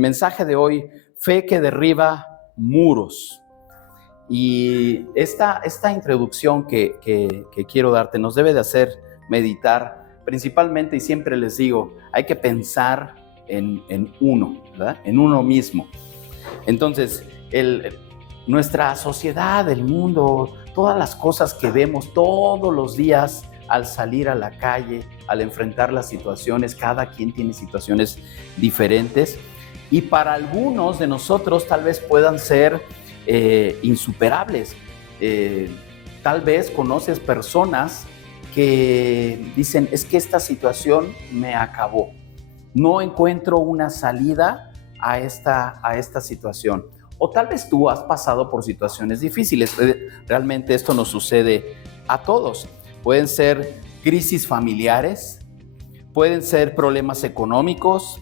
Mensaje de hoy, fe que derriba muros. Y esta introducción que quiero darte nos debe de hacer meditar principalmente, y siempre les digo, hay que pensar en uno, ¿verdad? En uno mismo. Entonces, nuestra sociedad, el mundo, todas las cosas que vemos todos los días al salir a la calle, al enfrentar las situaciones, cada quien tiene situaciones diferentes. Y para algunos de nosotros tal vez puedan ser insuperables. Tal vez conoces personas que dicen, es que esta situación me acabó. No encuentro una salida a esta situación. O tal vez tú has pasado por situaciones difíciles. Realmente esto nos sucede a todos. Pueden ser crisis familiares, pueden ser problemas económicos,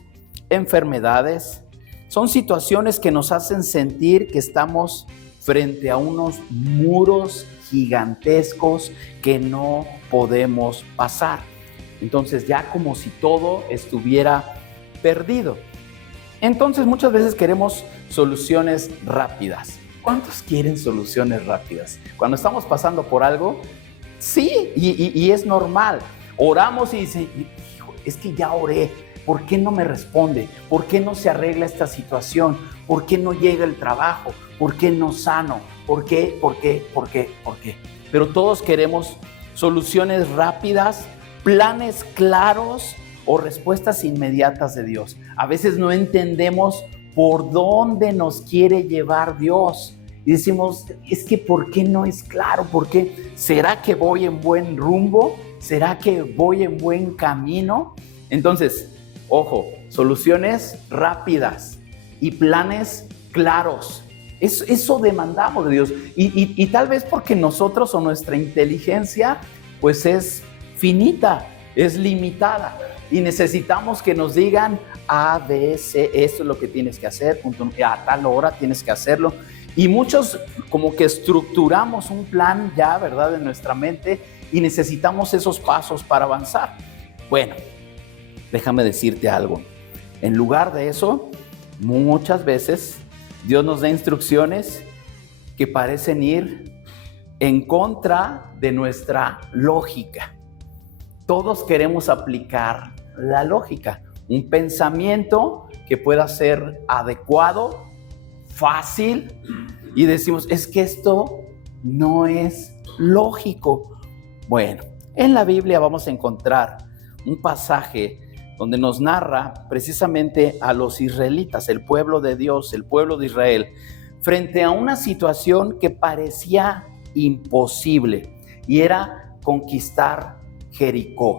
enfermedades. Son situaciones que nos hacen sentir que estamos frente a unos muros gigantescos que no podemos pasar. Entonces ya como si todo estuviera perdido. Entonces muchas veces queremos soluciones rápidas. ¿Cuántos quieren soluciones rápidas? Cuando estamos pasando por algo, sí, y es normal. Oramos y dicen, es que ya oré. ¿Por qué no me responde? ¿Por qué no se arregla esta situación? ¿Por qué no llega el trabajo? ¿Por qué no sano? ¿Por qué? Pero todos queremos soluciones rápidas, planes claros o respuestas inmediatas de Dios. A veces no entendemos por dónde nos quiere llevar Dios. Y decimos, es que ¿por qué no es claro? ¿Por qué? ¿Será que voy en buen rumbo? ¿Será que voy en buen camino? Entonces, ojo, soluciones rápidas y planes claros. Eso demandamos de Dios. Y tal vez porque nosotros o nuestra inteligencia pues es finita, es limitada. Y necesitamos que nos digan A, B, C, esto es lo que tienes que hacer, a tal hora tienes que hacerlo. Y muchos como que estructuramos un plan ya, ¿verdad?, en nuestra mente y necesitamos esos pasos para avanzar. Bueno, déjame decirte algo. En lugar de eso, muchas veces Dios nos da instrucciones que parecen ir en contra de nuestra lógica. Todos queremos aplicar la lógica, un pensamiento que pueda ser adecuado, fácil, y decimos, es que esto no es lógico. Bueno, en la Biblia vamos a encontrar un pasaje donde nos narra precisamente a los israelitas, el pueblo de Dios, el pueblo de Israel, frente a una situación que parecía imposible, y era conquistar Jericó.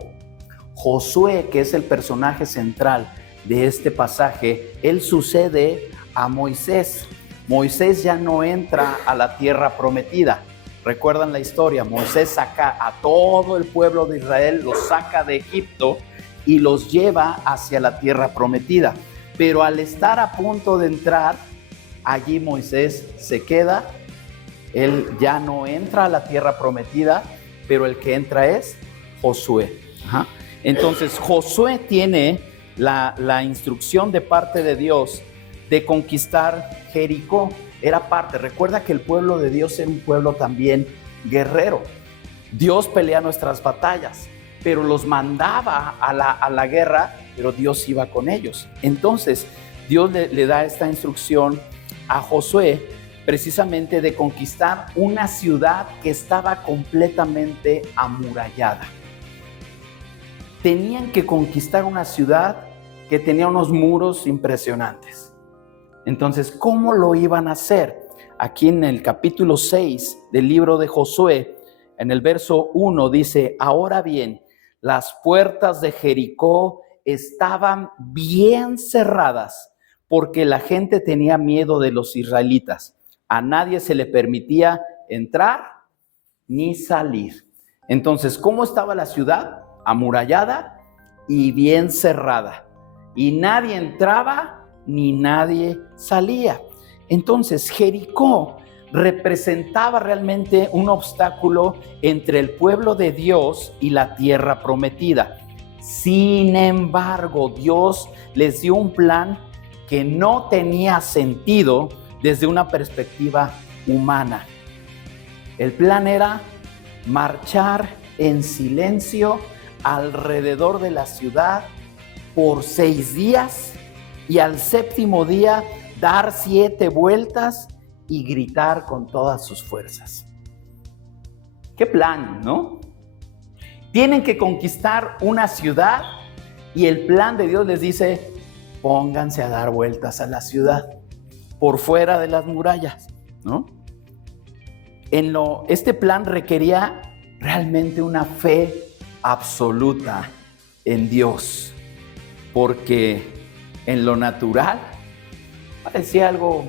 Josué, que es el personaje central de este pasaje, él sucede a Moisés. Moisés ya no entra a la tierra prometida. ¿Recuerdan la historia? Moisés saca a todo el pueblo de Israel, los saca de Egipto y los lleva hacia la tierra prometida. Pero al estar a punto de entrar, allí Moisés se queda. Él ya no entra a la tierra prometida, pero el que entra es Josué. Entonces Josué tiene la instrucción de parte de Dios de conquistar Jericó. Era parte, recuerda que el pueblo de Dios era un pueblo también guerrero. Dios pelea nuestras batallas, pero los mandaba a la guerra, pero Dios iba con ellos. Entonces Dios le da esta instrucción a Josué precisamente de conquistar una ciudad que estaba completamente amurallada. Tenían que conquistar una ciudad que tenía unos muros impresionantes. Entonces, ¿cómo lo iban a hacer? Aquí en el capítulo 6 del libro de Josué, en el verso 1 dice, ahora bien, las puertas de Jericó estaban bien cerradas porque la gente tenía miedo de los israelitas. A nadie se le permitía entrar ni salir. Entonces, ¿cómo estaba la ciudad? Amurallada y bien cerrada. Y nadie entraba ni nadie salía. Entonces, Jericó representaba realmente un obstáculo entre el pueblo de Dios y la tierra prometida. Sin embargo, Dios les dio un plan que no tenía sentido desde una perspectiva humana. El plan era marchar en silencio alrededor de la ciudad por 6 días y al 7º día dar 7 vueltas y gritar con todas sus fuerzas. ¡Qué plan!, ¿no? Tienen que conquistar una ciudad y el plan de Dios les dice: pónganse a dar vueltas a la ciudad por fuera de las murallas, ¿no? Este plan requería realmente una fe absoluta en Dios, porque en lo natural parecía algo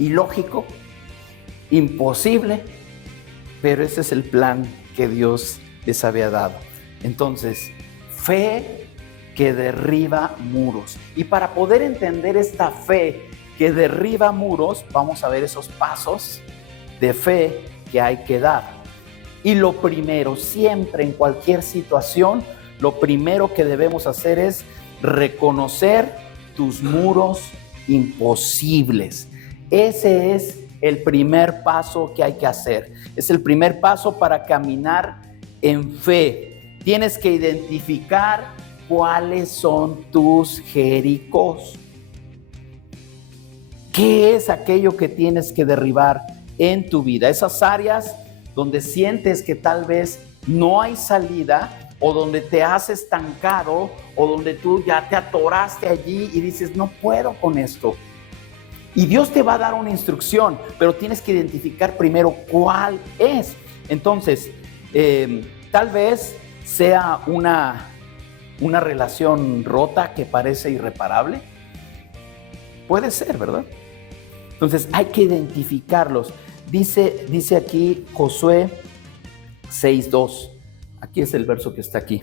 ilógico, imposible, pero ese es el plan que Dios les había dado. Entonces, fe que derriba muros. Y para poder entender esta fe que derriba muros, vamos a ver esos pasos de fe que hay que dar. Y lo primero, siempre en cualquier situación, lo primero que debemos hacer es reconocer tus muros imposibles. Ese es el primer paso que hay que hacer. Es el primer paso para caminar en fe. Tienes que identificar cuáles son tus Jericós. ¿Qué es aquello que tienes que derribar en tu vida? Esas áreas donde sientes que tal vez no hay salida, o donde te has estancado, o donde tú ya te atoraste allí y dices: no puedo con esto. Y Dios te va a dar una instrucción, pero tienes que identificar primero cuál es. Entonces, tal vez sea una relación rota que parece irreparable. Puede ser, ¿verdad? Entonces hay que identificarlos. Dice aquí Josué 6:2. Aquí es el verso que está aquí.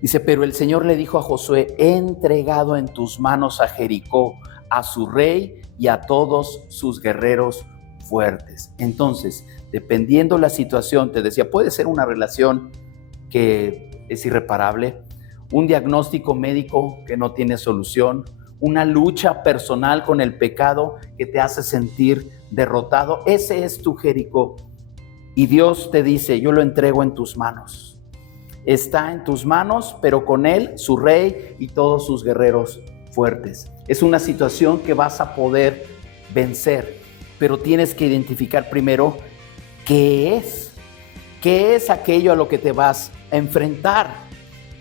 Dice: pero el Señor le dijo a Josué: he entregado en tus manos a Jericó, a su rey y a todos sus guerreros fuertes. Entonces, dependiendo la situación, te decía, puede ser una relación que es irreparable, un diagnóstico médico que no tiene solución, una lucha personal con el pecado que te hace sentir derrotado. Ese es tu Jericó. Y Dios te dice: yo lo entrego en tus manos. Está en tus manos, pero con él, su rey y todos sus guerreros fuertes. Es una situación que vas a poder vencer, pero tienes que identificar primero qué es aquello a lo que te vas a enfrentar.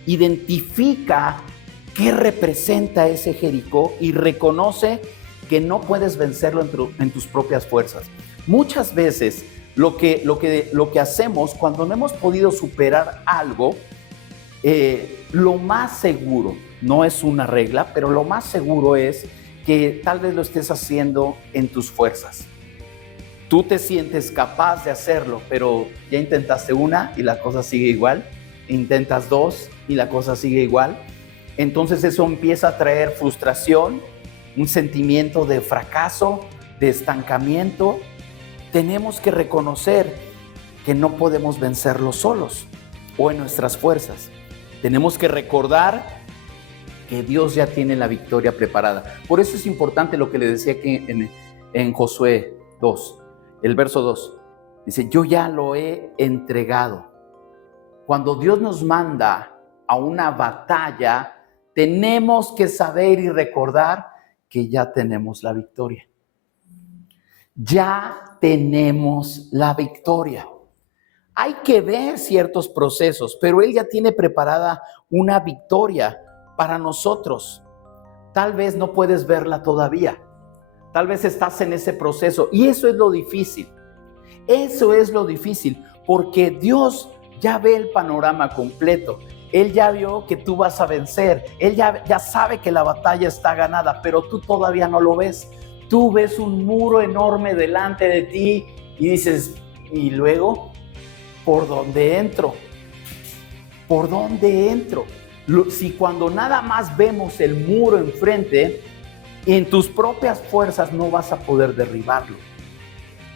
Identifica qué representa ese Jericó y reconoce que no puedes vencerlo en tus propias fuerzas. Muchas veces lo que hacemos cuando no hemos podido superar algo, lo más seguro, no es una regla, pero lo más seguro es que tal vez lo estés haciendo en tus fuerzas. Tú te sientes capaz de hacerlo, pero ya intentaste una y la cosa sigue igual. Intentas 2 y la cosa sigue igual. Entonces eso empieza a traer frustración, un sentimiento de fracaso, de estancamiento. Tenemos que reconocer que no podemos vencerlo solos o en nuestras fuerzas. Tenemos que recordar que Dios ya tiene la victoria preparada. Por eso es importante lo que le decía aquí en Josué 2, el verso 2. Dice: yo ya lo he entregado. Cuando Dios nos manda a una batalla, tenemos que saber y recordar que ya tenemos la victoria. Ya tenemos la victoria. Hay que ver ciertos procesos, pero Él ya tiene preparada una victoria para nosotros. Tal vez no puedes verla todavía. Tal vez estás en ese proceso y eso es lo difícil. Eso es lo difícil, porque Dios ya ve el panorama completo. Él ya vio que tú vas a vencer. Él ya sabe que la batalla está ganada, pero tú todavía no lo ves. Tú ves un muro enorme delante de ti y dices: ¿y luego por dónde entro? ¿Por dónde entro? Si cuando nada más vemos el muro enfrente, en tus propias fuerzas no vas a poder derribarlo.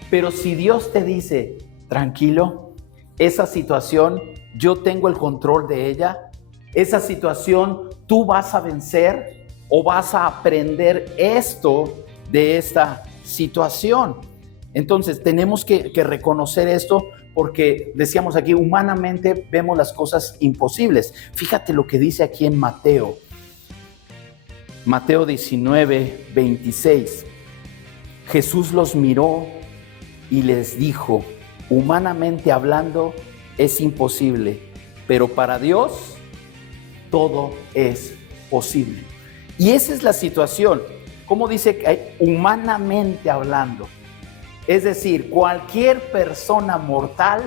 Pero si Dios te dice: tranquilo, esa situación yo tengo el control de ella, esa situación tú vas a vencer, o vas a aprender esto de esta situación. Entonces tenemos que reconocer esto, porque decíamos aquí, humanamente vemos las cosas imposibles. Fíjate lo que dice aquí en Mateo 19, 26. Jesús los miró y les dijo: humanamente hablando es imposible, pero para Dios todo es posible. Y esa es la situación. ¿Cómo dice que humanamente hablando? Es decir, cualquier persona mortal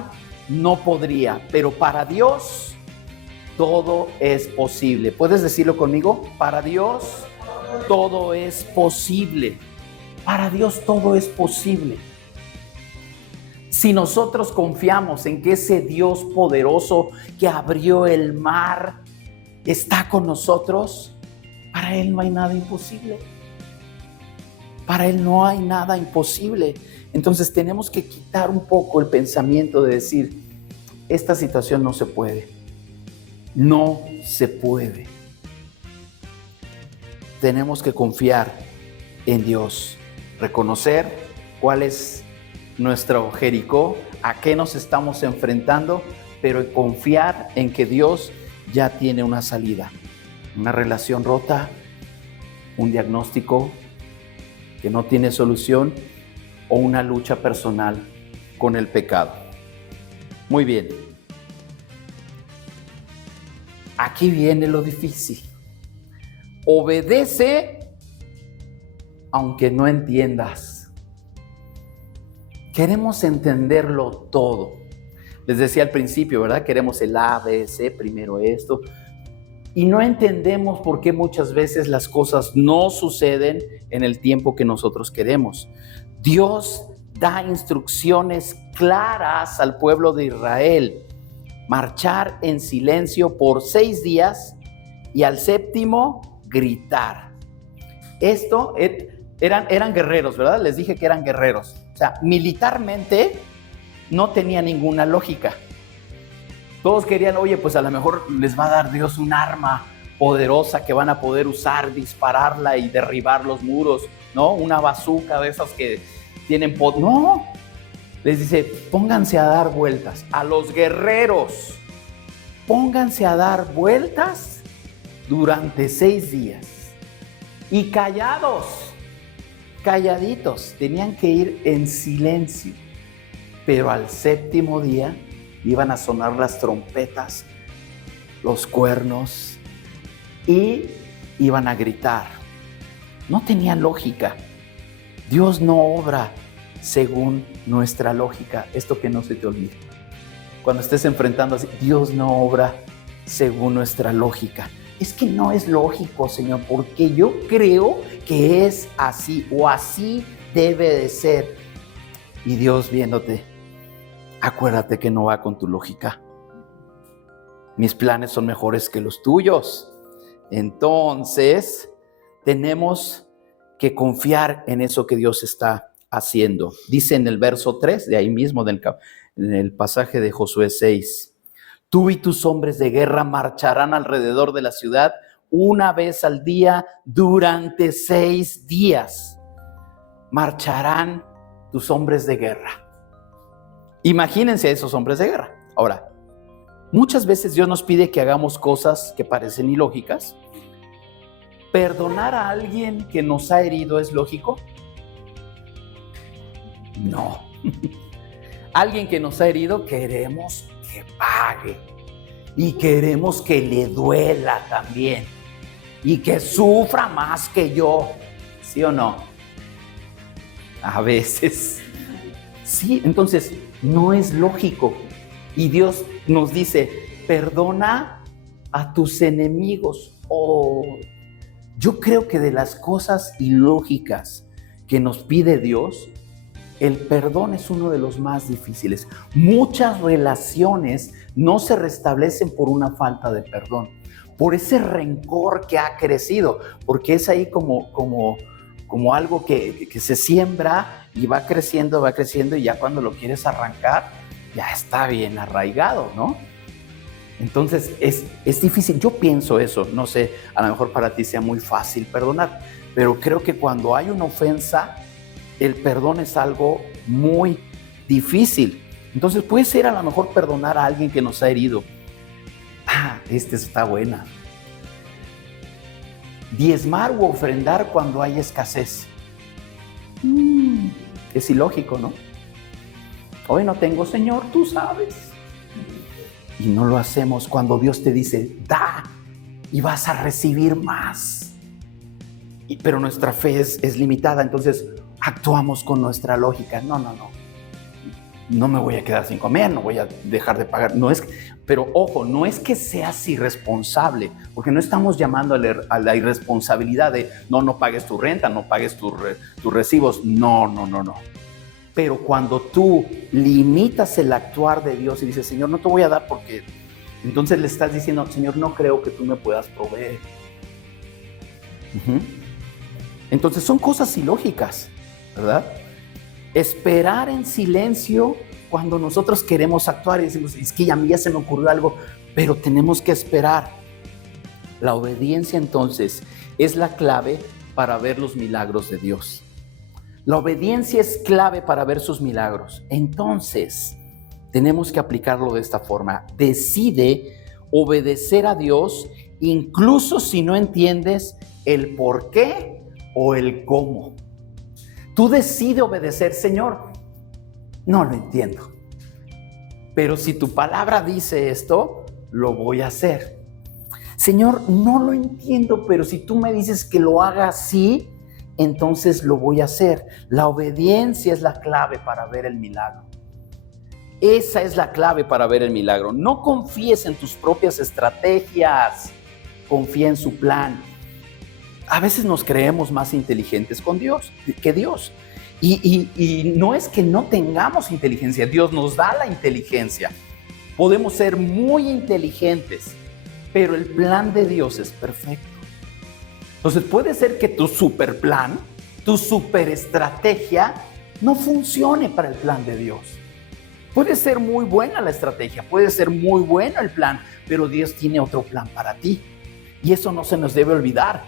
no podría, pero para Dios todo es posible. ¿Puedes decirlo conmigo? Para Dios todo es posible. Para Dios todo es posible. Si nosotros confiamos en que ese Dios poderoso que abrió el mar está con nosotros, para Él no hay nada imposible. Para Él no hay nada imposible. Entonces tenemos que quitar un poco el pensamiento de decir, esta situación no se puede. No se puede. Tenemos que confiar en Dios, reconocer cuál es nuestro Jericó, a qué nos estamos enfrentando, pero confiar en que Dios ya tiene una salida. Una relación rota, un diagnóstico que no tiene solución, o una lucha personal con el pecado. Muy bien. Aquí viene lo difícil. Obedece aunque no entiendas. Queremos entenderlo todo. Les decía al principio, ¿verdad? Queremos el A, B, C, primero esto. Y no entendemos por qué muchas veces las cosas no suceden en el tiempo que nosotros queremos. Dios da instrucciones claras al pueblo de Israel: marchar en silencio por 6 días y al séptimo gritar. Esto eran guerreros, ¿verdad? Les dije que eran guerreros. O sea, militarmente no tenía ninguna lógica. Todos querían, oye, pues a lo mejor les va a dar Dios un arma poderosa que van a poder usar, dispararla y derribar los muros, ¿no? Una bazooka de esas que tienen poder. No, les dice, pónganse a dar vueltas. A los guerreros, pónganse a dar vueltas durante 6 días. Y calladitos, tenían que ir en silencio. Pero al séptimo día iban a sonar las trompetas, los cuernos, y iban a gritar. No tenía lógica. Dios no obra según nuestra lógica. Esto que no se te olvide. Cuando estés enfrentando así, Dios no obra según nuestra lógica. Es que no es lógico, Señor, porque yo creo que es así o así debe de ser. Y Dios viéndote, acuérdate que no va con tu lógica. Mis planes son mejores que los tuyos. Entonces, tenemos que confiar en eso que Dios está haciendo. Dice en el verso 3, de ahí mismo, en el pasaje de Josué 6, tú y tus hombres de guerra marcharán alrededor de la ciudad una vez al día durante 6 días. Marcharán tus hombres de guerra. Imagínense a esos hombres de guerra. Ahora, muchas veces Dios nos pide que hagamos cosas que parecen ilógicas. ¿Perdonar a alguien que nos ha herido es lógico? No. Alguien que nos ha herido queremos que pague y queremos que le duela también y que sufra más que yo. ¿Sí o no? A veces. Sí, entonces no es lógico. Y Dios nos dice, perdona a tus enemigos. Yo creo que de las cosas ilógicas que nos pide Dios, el perdón es uno de los más difíciles. Muchas relaciones no se restablecen por una falta de perdón, por ese rencor que ha crecido, porque es ahí como algo que se siembra y va creciendo y ya cuando lo quieres arrancar, ya está bien arraigado, ¿no? Entonces es difícil. Yo pienso eso, no sé, a lo mejor para ti sea muy fácil perdonar, pero creo que cuando hay una ofensa, el perdón es algo muy difícil. Entonces puede ser a lo mejor perdonar a alguien que nos ha herido. Esta está buena. Diezmar u ofrendar cuando hay escasez. Es ilógico, ¿no? Hoy no tengo, Señor, tú sabes. Y no lo hacemos cuando Dios te dice, da y vas a recibir más. Pero nuestra fe es limitada, entonces actuamos con nuestra lógica. No me voy a quedar sin comer, no voy a dejar de pagar. Pero ojo, no es que seas irresponsable, porque no estamos llamando a la irresponsabilidad de no pagues tu renta, no pagues tus recibos. No. Pero cuando tú limitas el actuar de Dios y dices, Señor, no te voy a dar porque... Entonces le estás diciendo, Señor, no creo que tú me puedas proveer. Entonces son cosas ilógicas, ¿verdad? Esperar en silencio cuando nosotros queremos actuar y decimos, es que a mí ya se me ocurrió algo, pero tenemos que esperar. La obediencia entonces es la clave para ver los milagros de Dios. La obediencia es clave para ver sus milagros. Entonces, tenemos que aplicarlo de esta forma. Decide obedecer a Dios, incluso si no entiendes el por qué o el cómo. Tú decides obedecer, Señor, no lo entiendo, pero si tu palabra dice esto, lo voy a hacer. Señor, no lo entiendo, pero si tú me dices que lo haga así, entonces lo voy a hacer. La obediencia es la clave para ver el milagro. Esa es la clave para ver el milagro. No confíes en tus propias estrategias, confía en su plan. A veces nos creemos más inteligentes que Dios. Y no es que no tengamos inteligencia, Dios nos da la inteligencia. Podemos ser muy inteligentes, pero el plan de Dios es perfecto. Entonces puede ser que tu super plan, tu super estrategia no funcione para el plan de Dios. Puede ser muy buena la estrategia, puede ser muy bueno el plan, pero Dios tiene otro plan para ti. Y eso no se nos debe olvidar.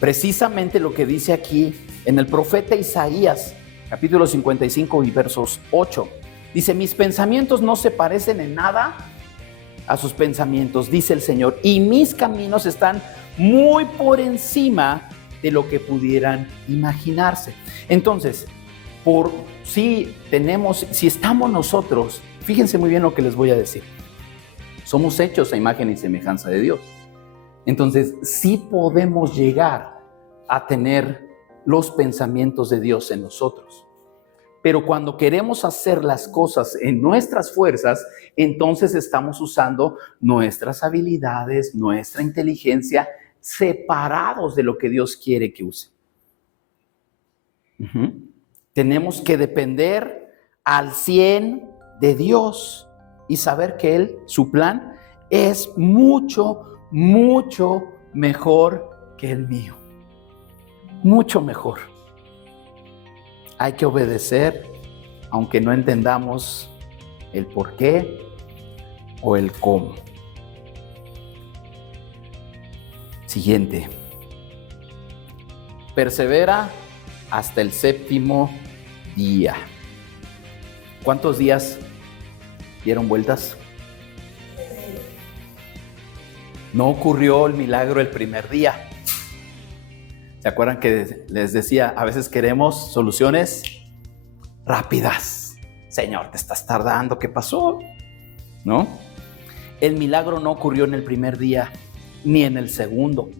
Precisamente lo que dice aquí en el profeta Isaías, capítulo 55 y versos 8. Dice, mis pensamientos no se parecen en nada a sus pensamientos, dice el Señor, y mis caminos están muy por encima de lo que pudieran imaginarse. Entonces, si estamos nosotros, fíjense muy bien lo que les voy a decir, somos hechos a imagen y semejanza de Dios. Entonces, sí podemos llegar a tener los pensamientos de Dios en nosotros. Pero cuando queremos hacer las cosas en nuestras fuerzas, entonces estamos usando nuestras habilidades, nuestra inteligencia, separados de lo que Dios quiere que use. Tenemos que depender al 100 de Dios y saber que su plan es mucho, mucho mejor que el mío. Mucho mejor. Hay que obedecer, aunque no entendamos el por qué o el cómo. Siguiente. Persevera hasta el 7º día. ¿Cuántos días dieron vueltas? No ocurrió el milagro el primer día. ¿Se acuerdan que les decía, a veces queremos soluciones rápidas? Señor, te estás tardando, ¿qué pasó? ¿No? El milagro no ocurrió en el primer día, ni en el segundo,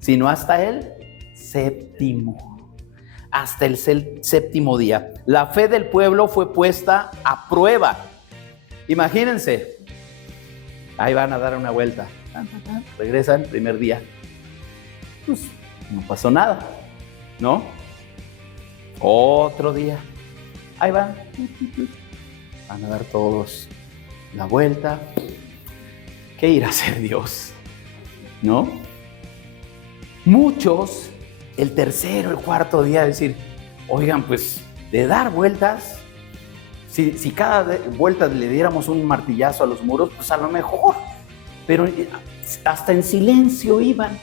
sino hasta el 7º. Hasta el 7º día. La fe del pueblo fue puesta a prueba. Imagínense, ahí van a dar una vuelta. Regresan, primer día. Pues no pasó nada, ¿no? Otro día. Ahí van. Van a dar todos la vuelta. ¿Qué irá a hacer Dios? ¿No? Muchos, el tercero, el cuarto día, decir, oigan, pues de dar vueltas, Si cada vuelta le diéramos un martillazo a los muros, pues a lo mejor, pero hasta en silencio iban.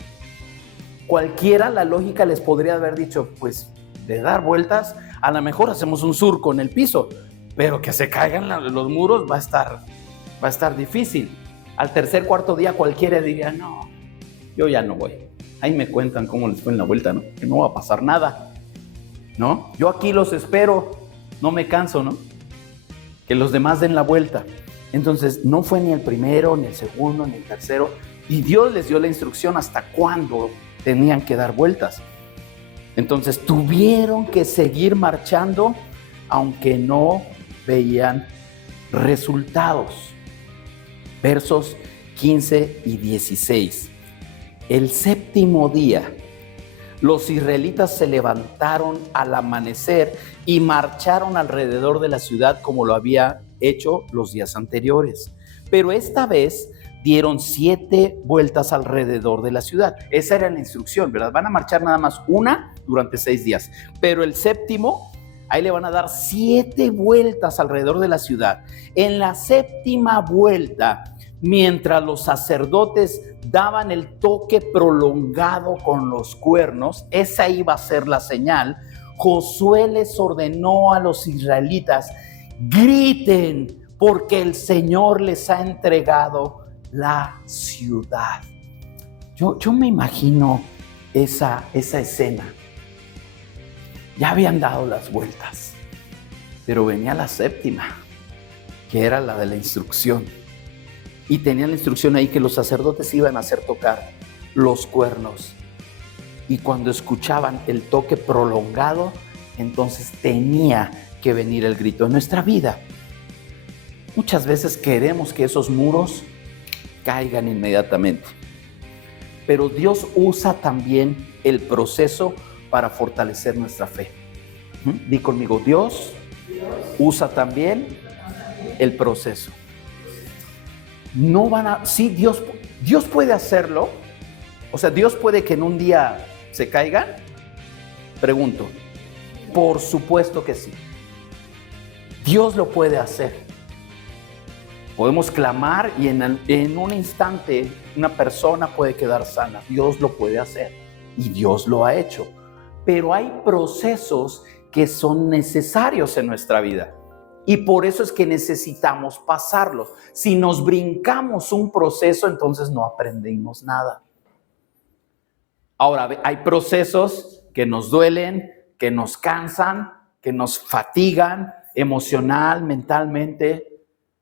Cualquiera, la lógica les podría haber dicho, pues de dar vueltas, a lo mejor hacemos un surco en el piso, pero que se caigan los muros va a estar difícil. Al tercer, cuarto día cualquiera diría, no, yo ya no voy. Ahí me cuentan cómo les fue en la vuelta, ¿no? Que no va a pasar nada, ¿no? Yo aquí los espero, no me canso, ¿no? Que los demás den la vuelta. Entonces, no fue ni el primero, ni el segundo, ni el tercero, y Dios les dio la instrucción hasta cuándo tenían que dar vueltas. Entonces, tuvieron que seguir marchando, aunque no veían resultados. Versos 15 y 16. El séptimo día, los israelitas se levantaron al amanecer y marcharon alrededor de la ciudad como lo había hecho los días anteriores. Pero esta vez dieron 7 vueltas alrededor de la ciudad. Esa era la instrucción, ¿verdad? Van a marchar nada más una durante 6 días. Pero el séptimo, ahí le van a dar 7 vueltas alrededor de la ciudad. En la séptima vuelta, mientras los sacerdotes daban el toque prolongado con los cuernos, esa iba a ser la señal, Josué les ordenó a los israelitas, griten porque el Señor les ha entregado la ciudad. Yo me imagino esa escena. Ya habían dado las vueltas, pero venía la séptima, que era la de la instrucción. Y tenían la instrucción ahí que los sacerdotes iban a hacer tocar los cuernos. Y cuando escuchaban el toque prolongado, entonces tenía que venir el grito. En nuestra vida, muchas veces queremos que esos muros caigan inmediatamente. Pero Dios usa también el proceso para fortalecer nuestra fe. Di conmigo, Dios usa también el proceso. Sí, Dios puede hacerlo. O sea, Dios puede que en un día se caigan. Pregunto, por supuesto que sí. Dios lo puede hacer. Podemos clamar y en un instante una persona puede quedar sana. Dios lo puede hacer y Dios lo ha hecho. Pero hay procesos que son necesarios en nuestra vida. Y por eso es que necesitamos pasarlos. Si nos brincamos un proceso, entonces no aprendemos nada. Ahora, hay procesos que nos duelen, que nos cansan, que nos fatigan emocional, mentalmente,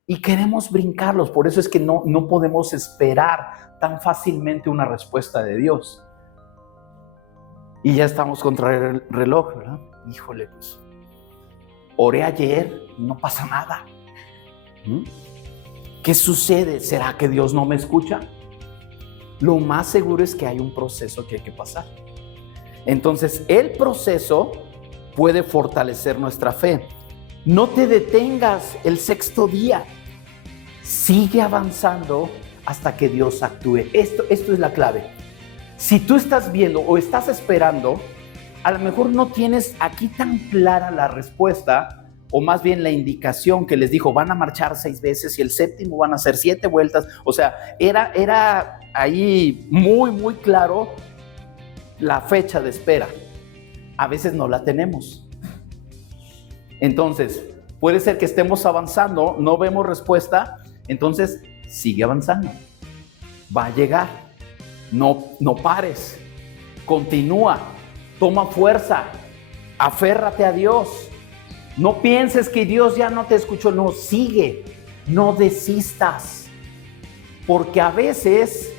y queremos brincarlos. Por eso es que no podemos esperar tan fácilmente una respuesta de Dios. Y ya estamos contra el reloj, ¿verdad? Híjole, pues oré ayer, no pasa nada. ¿Qué sucede? ¿Será que Dios no me escucha? Lo más seguro es que hay un proceso que hay que pasar. Entonces, el proceso puede fortalecer nuestra fe. No te detengas el sexto día. Sigue avanzando hasta que Dios actúe. Esto es la clave. Si tú estás viendo o estás esperando, a lo mejor no tienes aquí tan clara la respuesta, o más bien la indicación que les dijo, van a marchar 6 veces y el séptimo van a hacer 7 vueltas. O sea, era ahí muy, muy claro la fecha de espera. A veces no la tenemos. Entonces, puede ser que estemos avanzando, no vemos respuesta, entonces sigue avanzando. Va a llegar. No pares. Continúa. Toma fuerza, aférrate a Dios. No pienses que Dios ya no te escuchó, no, sigue, no desistas. Porque a veces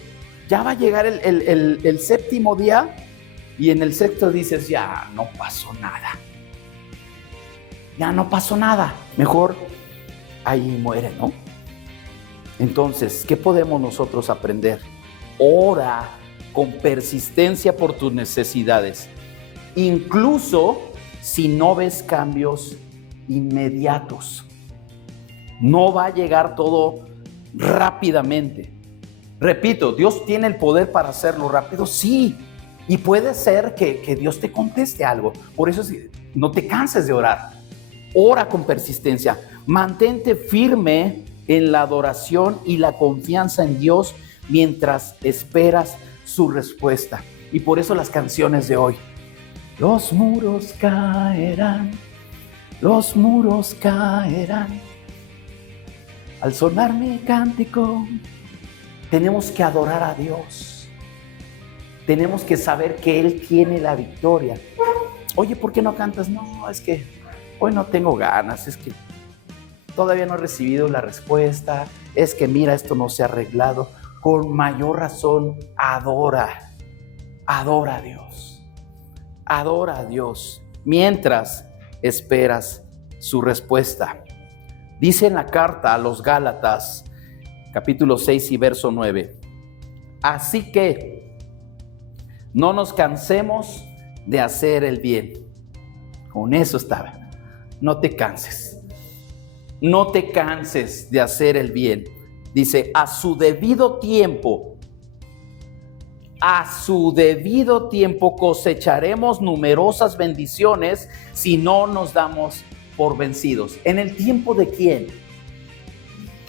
ya va a llegar el séptimo día y en el sexto dices, ya no pasó nada. Ya no pasó nada, mejor ahí muere, ¿no? Entonces, ¿qué podemos nosotros aprender? Ora con persistencia por tus necesidades. Incluso si no ves cambios inmediatos. No va a llegar todo rápidamente. Repito, ¿Dios tiene el poder para hacerlo rápido? Sí. Y puede ser que Dios te conteste algo. Por eso no te canses de orar. Ora con persistencia. Mantente firme en la adoración y la confianza en Dios mientras esperas su respuesta. Y por eso las canciones de hoy. Los muros caerán, los muros caerán. Al sonar mi cántico, tenemos que adorar a Dios. Tenemos que saber que Él tiene la victoria. Oye, ¿por qué no cantas? No, es que hoy no tengo ganas, es que todavía no he recibido la respuesta, es que mira, esto no se ha arreglado. Con mayor razón, adora a Dios. Adora a Dios mientras esperas su respuesta. Dice en la carta a los Gálatas, capítulo 6 y verso 9, así que no nos cansemos de hacer el bien. Con eso estaba. No te canses. No te canses de hacer el bien. Dice, a su debido tiempo cosecharemos numerosas bendiciones si no nos damos por vencidos. ¿En el tiempo de quién?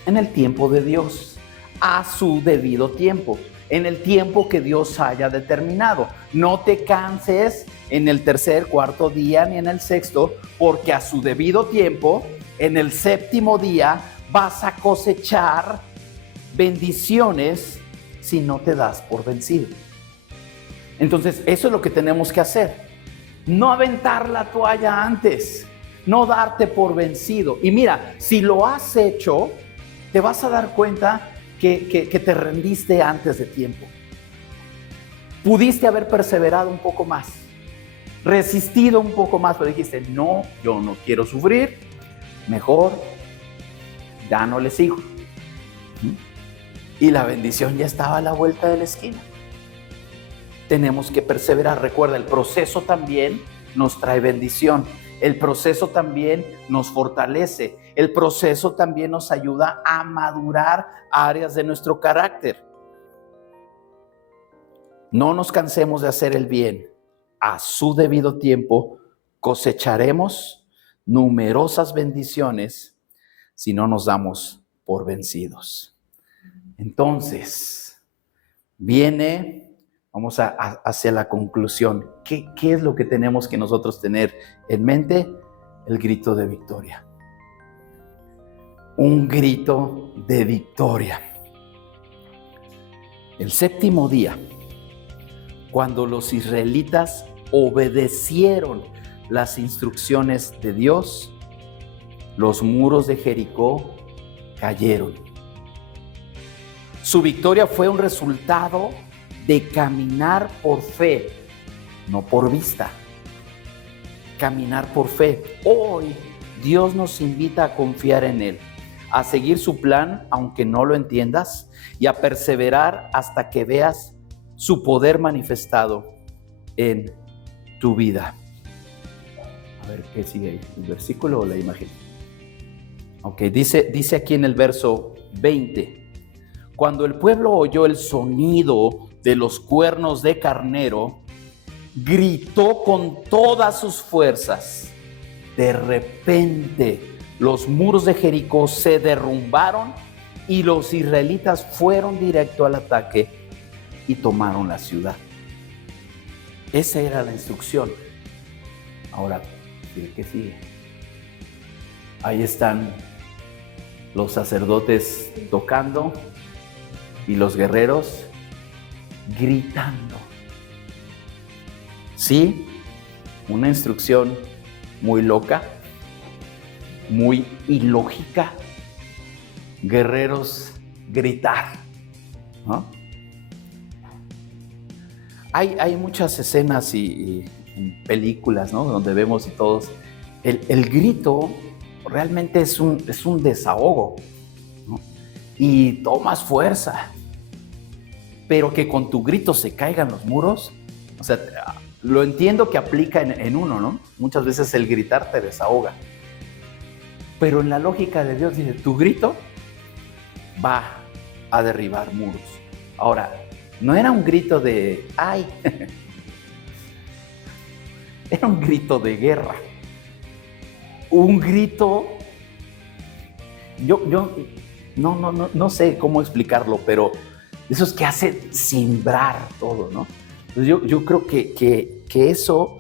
En el tiempo de Dios. A su debido tiempo. En el tiempo que Dios haya determinado. No te canses en el tercer, cuarto día, ni en el sexto, porque a su debido tiempo, en el séptimo día, vas a cosechar bendiciones si no te das por vencido. Entonces, eso es lo que tenemos que hacer. No aventar la toalla antes, no darte por vencido. Y mira, si lo has hecho, te vas a dar cuenta que te rendiste antes de tiempo. Pudiste haber perseverado un poco más, resistido un poco más, pero dijiste, no, yo no quiero sufrir, mejor ya no le sigo. Y la bendición ya estaba a la vuelta de la esquina. Tenemos que perseverar. Recuerda, el proceso también nos trae bendición. El proceso también nos fortalece. El proceso también nos ayuda a madurar áreas de nuestro carácter. No nos cansemos de hacer el bien. A su debido tiempo cosecharemos numerosas bendiciones si no nos damos por vencidos. Entonces, vamos hacia la conclusión. ¿Qué es lo que tenemos que nosotros tener en mente? El grito de victoria. Un grito de victoria. El séptimo día, cuando los israelitas obedecieron las instrucciones de Dios, los muros de Jericó cayeron. Su victoria fue un resultado de caminar por fe, no por vista. Caminar por fe. Hoy Dios nos invita a confiar en Él, a seguir su plan aunque no lo entiendas y a perseverar hasta que veas su poder manifestado en tu vida. A ver, ¿qué sigue ahí? ¿El versículo o la imagen? Ok, dice aquí en el verso 20. Cuando el pueblo oyó el sonido de los cuernos de carnero, gritó con todas sus fuerzas. De repente, los muros de Jericó se derrumbaron y los israelitas fueron directo al ataque y tomaron la ciudad. Esa era la instrucción. Ahora, ¿qué sigue? Ahí están los sacerdotes tocando y los guerreros gritando. Sí, una instrucción muy loca, muy ilógica. Guerreros gritar, ¿no? Hay muchas escenas y películas, ¿no?, donde vemos y todos el grito realmente es un desahogo, ¿no? Y tomas fuerza, pero que con tu grito se caigan los muros. O sea, lo entiendo que aplica en uno, ¿no? Muchas veces el gritar te desahoga, pero en la lógica de Dios dice, tu grito va a derribar muros. Ahora, no era un grito de ¡ay! Era un grito de guerra. Un grito yo no sé cómo explicarlo, pero eso es que hace cimbrar todo, ¿no? Entonces yo creo que eso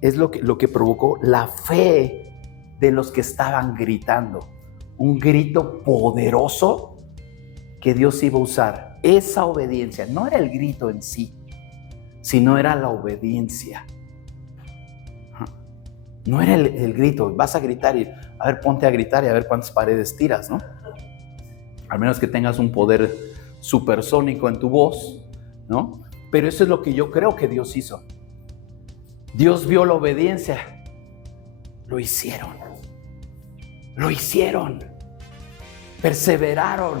es lo que provocó la fe de los que estaban gritando. Un grito poderoso que Dios iba a usar. Esa obediencia, no era el grito en sí, sino era la obediencia. No era el grito, vas a gritar y a ver, ponte a gritar y a ver cuántas paredes tiras, ¿no? Al menos que tengas un poder supersónico en tu voz, ¿no? Pero eso es lo que yo creo que Dios hizo. Dios vio la obediencia. Lo hicieron. Perseveraron.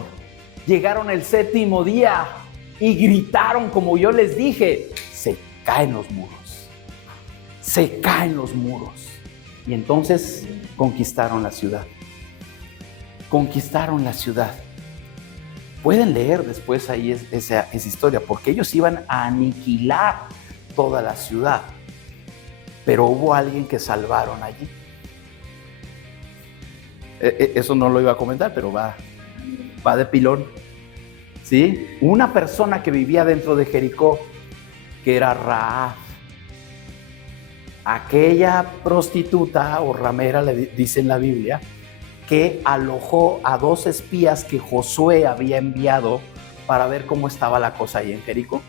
Llegaron el séptimo día y gritaron como yo les dije. Se caen los muros. Y entonces conquistaron la ciudad. Pueden leer después ahí esa historia, porque ellos iban a aniquilar toda la ciudad. Pero hubo alguien que salvaron allí. Eso no lo iba a comentar, pero va de pilón. ¿Sí? Una persona que vivía dentro de Jericó, que era Rahab. Aquella prostituta o ramera, le dice en la Biblia, que alojó a 2 espías que Josué había enviado para ver cómo estaba la cosa ahí en Jericó.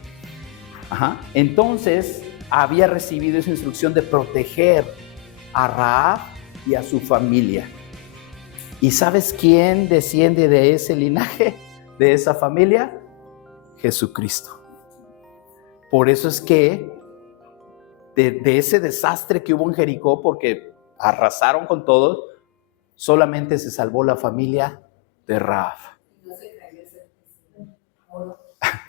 Entonces había recibido esa instrucción de proteger a Rahab y a su familia. ¿Y sabes quién desciende de ese linaje, de esa familia? Jesucristo. Por eso es que de ese desastre que hubo en Jericó, porque arrasaron con todo, solamente se salvó la familia de Rahab.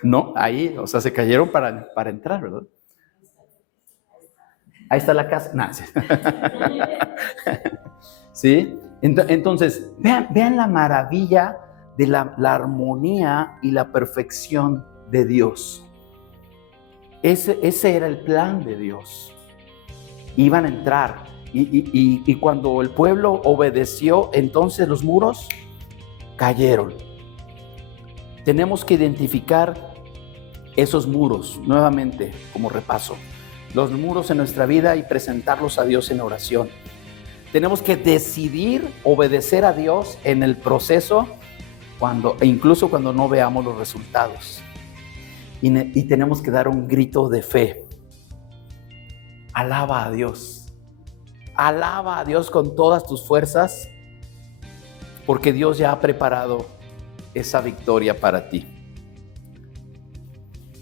No, ahí, o sea, se cayeron para entrar, ¿verdad? Ahí está la casa. No, sí. ¿Sí? Entonces, vean la maravilla de la armonía y la perfección de Dios. Ese era el plan de Dios. Iban a entrar y cuando el pueblo obedeció, entonces los muros cayeron. Tenemos que identificar esos muros nuevamente como repaso. Los muros en nuestra vida y presentarlos a Dios en oración. Tenemos que decidir obedecer a Dios en el proceso, incluso cuando no veamos los resultados. Y tenemos que dar un grito de fe. Alaba a Dios. Alaba a Dios con todas tus fuerzas, porque Dios ya ha preparado esa victoria para ti.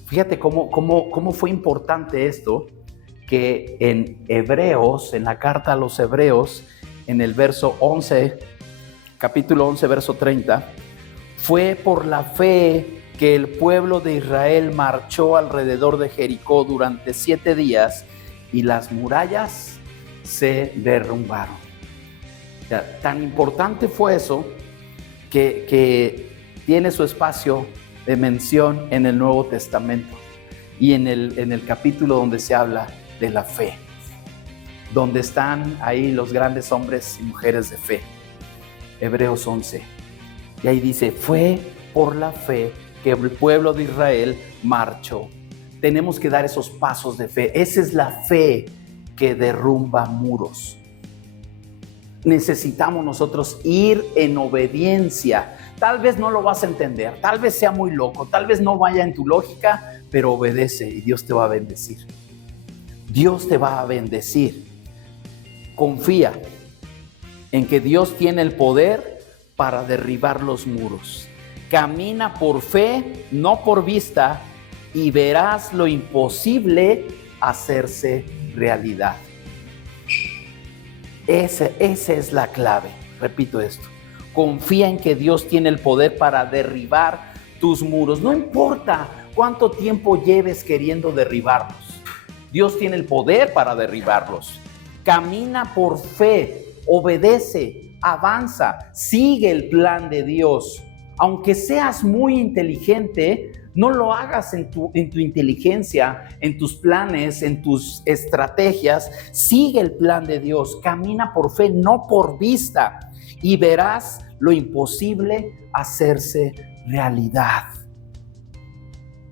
Fíjate cómo fue importante esto, que en Hebreos, en la carta a los Hebreos, en el verso 11, capítulo 11, verso 30, fue por la fe que el pueblo de Israel marchó alrededor de Jericó durante 7 días y las murallas se derrumbaron. O sea, tan importante fue eso que tiene su espacio de mención en el Nuevo Testamento y en el capítulo donde se habla de la fe, donde están ahí los grandes hombres y mujeres de fe. Hebreos 11. Y ahí dice, fue por la fe que el pueblo de Israel marchó. Tenemos que dar esos pasos de fe. Esa es la fe que derrumba muros. Necesitamos nosotros ir en obediencia. Tal vez no lo vas a entender, tal vez sea muy loco, tal vez no vaya en tu lógica, pero obedece y Dios te va a bendecir. Dios te va a bendecir. Confía en que Dios tiene el poder para derribar los muros. Camina por fe, no por vista, y verás lo imposible hacerse realidad. Esa es la clave. Repito esto. Confía en que Dios tiene el poder para derribar tus muros. No importa cuánto tiempo lleves queriendo derribarlos. Dios tiene el poder para derribarlos. Camina por fe, obedece, avanza, sigue el plan de Dios. Aunque seas muy inteligente, No lo hagas en tu inteligencia, en tus planes, en tus estrategias. Sigue el plan de Dios. Camina por fe, no por vista. Y verás lo imposible hacerse realidad.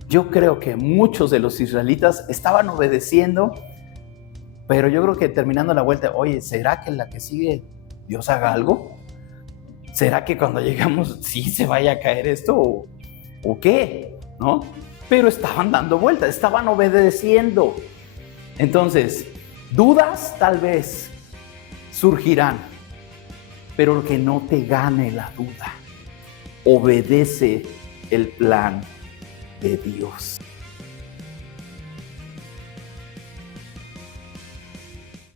Yo creo que muchos de los israelitas estaban obedeciendo, pero yo creo que terminando la vuelta, oye, ¿será que la que sigue Dios haga algo? ¿Será que cuando llegamos sí se vaya a caer esto o qué? ¿No? Pero estaban dando vueltas, estaban obedeciendo. Entonces, dudas tal vez surgirán, pero que no te gane la duda. Obedece el plan de Dios.